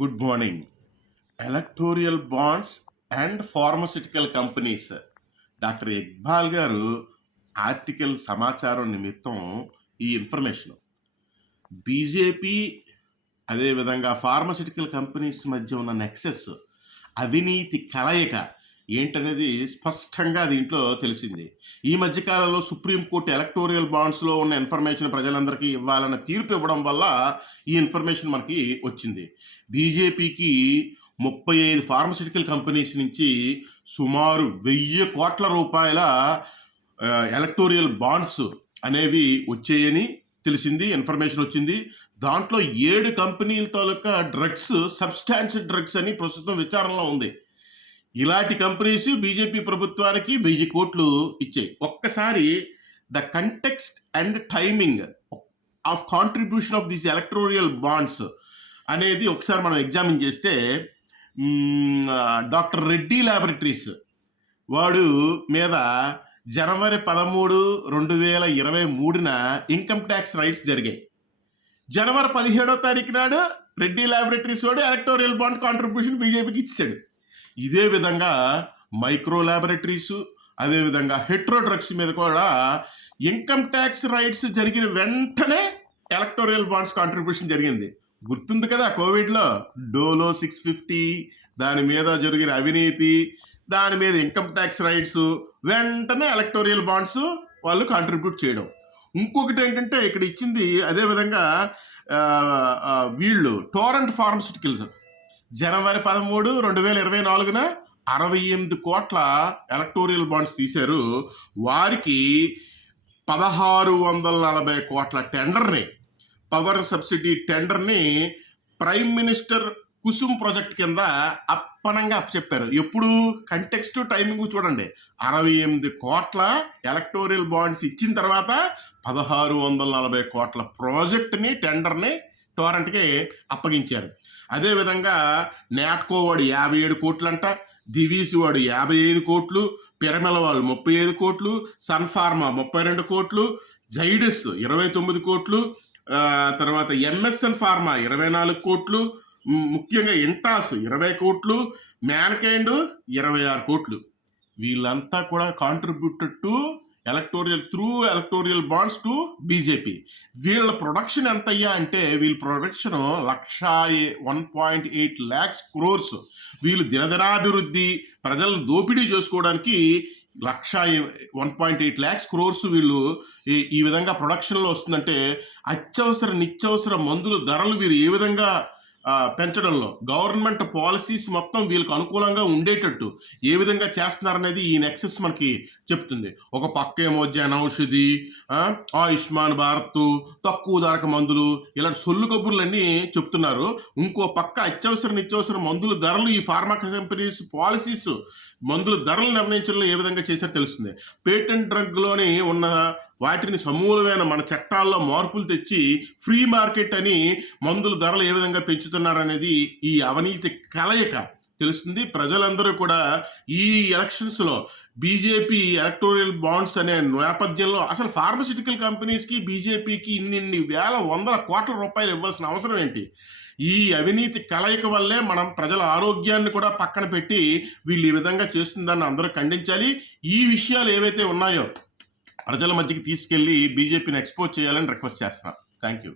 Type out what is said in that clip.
Good morning. Electoral bonds and pharmaceutical companies. Doctor Iqbal garu article సమాచారం నిమిత్తం ఈ ఇన్ఫర్మేషన్ బీజేపీ అదేవిధంగా ఫార్మస్యూటికల్ కంపెనీస్ మధ్య ఉన్న నెక్సెస్ అవినీతి కలయిక ఏంటనేది స్పష్టంగా దీంట్లో తెలిసింది. ఈ మధ్యకాలంలో సుప్రీంకోర్టు ఎలక్టోరియల్ బాండ్స్లో ఉన్న ఇన్ఫర్మేషన్ ప్రజలందరికీ ఇవ్వాలన్న తీర్పు ఇవ్వడం వల్ల ఈ ఇన్ఫర్మేషన్ మనకి వచ్చింది. బీజేపీకి 35 ఫార్మస్యూటికల్ కంపెనీస్ నుంచి సుమారు 1000 కోట్ల రూపాయల ఎలక్టోరియల్ బాండ్స్ అనేవి వచ్చాయని తెలిసింది, ఇన్ఫర్మేషన్ వచ్చింది. దాంట్లో 7 కంపెనీల తాలూకా డ్రగ్స్, సబ్స్టాన్స్ డ్రగ్స్ అని ప్రస్తుతం విచారణలో ఉంది. ఇలాంటి కంపెనీస్ బీజేపీ ప్రభుత్వానికి 1000 కోట్లు ఇచ్చాయి. ఒక్కసారి the context and timing of contribution of these electoral bonds అనేది ఒకసారి మనం ఎగ్జామిన్ చేస్తే డాక్టర్ రెడ్డి ల్యాబొరేటరీస్ వాడు మీద జనవరి 13, 2023న ఇన్కమ్ ట్యాక్స్ రైట్స్ జరిగాయి. జనవరి 17వ తారీఖు నాడు రెడ్డి ల్యాబొరేటరీస్ వాడు ఎలక్టోరియల్ బాండ్ కాంట్రిబ్యూషన్ బీజేపీకి ఇచ్చాడు. ఇదే విధంగా మైక్రో ల్యాబొరేటరీస్, అదేవిధంగా హెట్రో డ్రగ్స్ మీద కూడా ఇన్కమ్ ట్యాక్స్ రైట్స్ జరిగిన వెంటనే ఎలక్టోరియల్ బాండ్స్ కాంట్రిబ్యూషన్ జరిగింది. గుర్తుంది కదా, కోవిడ్లో డోలో 650 దాని మీద జరిగిన అవినీతి, దాని మీద ఇన్కమ్ ట్యాక్స్ రైట్స్, వెంటనే ఎలక్టోరియల్ బాండ్స్ వాళ్ళు కాంట్రిబ్యూట్ చేయడం. ఇంకొకటి ఏంటంటే ఇక్కడ ఇచ్చింది అదేవిధంగా వీళ్ళు టోరెంట్ ఫార్మస్యూటికల్స్ జనవరి 13, 2024న 68 కోట్ల ఎలక్టోరియల్ బాండ్స్ తీశారు. వారికి 1640 కోట్ల టెండర్ని, పవర్ సబ్సిడీ టెండర్ని ప్రైమ్ మినిస్టర్ కుసుమ్ ప్రాజెక్ట్ కింద అప్పనంగా అప్పచెప్పారు. ఎప్పుడు కంటెక్స్ట్ టైమింగ్ చూడండి, 68 కోట్ల ఎలక్టోరియల్ బాండ్స్ ఇచ్చిన తర్వాత 1640 కోట్ల ప్రాజెక్ట్ని, టెండర్ని టోరెంట్కి అప్పగించారు. అదేవిధంగా నాట్కో వాడు 57 కోట్లంట, దివీస్ వాడు 55 కోట్లు, పిరమిల వాళ్ళు 35 కోట్లు, సన్ ఫార్మా 32 కోట్లు, జైడస్ 29 కోట్లు, తర్వాత ఎంఎస్ఎన్ ఫార్మా 24 కోట్లు, ముఖ్యంగా ఇంటాస్ 20 కోట్లు, మ్యాన్కైండ్ 26 కోట్లు. వీళ్ళంతా కూడా contributed to electoral bonds to BJP. వీళ్ళ ప్రొడక్షన్ ఎంత అయ్యా అంటే వీళ్ళ ప్రొడక్షన్ 1.8 lakhs crores. వీళ్ళు దినదినాభివృద్ధి, ప్రజలను దోపిడీ చేసుకోవడానికి 1.8 lakhs crores వీళ్ళు ఈ విధంగా ప్రొడక్షన్లో వస్తుందంటే నిత్యావసర మందుల ధరలు వీరు ఏ విధంగా పెంచడంలో గవర్నమెంట్ పాలసీస్ మొత్తం వీళ్ళకి అనుకూలంగా ఉండేటట్టు ఏ విధంగా చేస్తున్నారనేది ఈ నెక్సెస్ మనకి చెప్తుంది. ఒక పక్క ఏమో జన ఔషధి, ఆయుష్మాన్ భారత్, తక్కువ ధరకు మందులు, ఇలాంటి సొల్లు కబుర్లన్నీ చెప్తున్నారు. ఇంకో పక్క నిత్యావసర మందుల ధరలు ఈ ఫార్మా కంపెనీస్ పాలసీస్ మందుల ధరలు నిర్ణయించడంలో ఏ విధంగా చేశారో తెలుస్తుంది. పేటెంట్ డ్రగ్లోని ఉన్న వాటిని సమూలమైన మన చట్టాల్లో మార్పులు తెచ్చి ఫ్రీ మార్కెట్ అని మందుల ధరలు ఏ విధంగా పెంచుతున్నారనేది ఈ అవినీతి కలయిక తెలుస్తుంది. ప్రజలందరూ కూడా ఈ ఎలక్షన్స్లో బీజేపీ ఎలక్టోరియల్ బాండ్స్ అనే నేపథ్యంలో అసలు ఫార్మస్యూటికల్ కంపెనీస్కి బీజేపీకి ఇన్ని వేల వందల కోట్ల రూపాయలు ఇవ్వాల్సిన అవసరం ఏంటి? ఈ అవినీతి కలయిక వల్లే మనం ప్రజల ఆరోగ్యాన్ని కూడా పక్కన పెట్టి వీళ్ళు ఈ విధంగా చేస్తుందని అందరూ ఖండించాలి. ఈ విషయాలు ఏవైతే ఉన్నాయో ప్రజల మధ్యకి తీసుకెళ్లి బీజేపీని ఎక్స్పోజ్ చేయాలని రిక్వెస్ట్ చేస్తున్నాను. Thank you.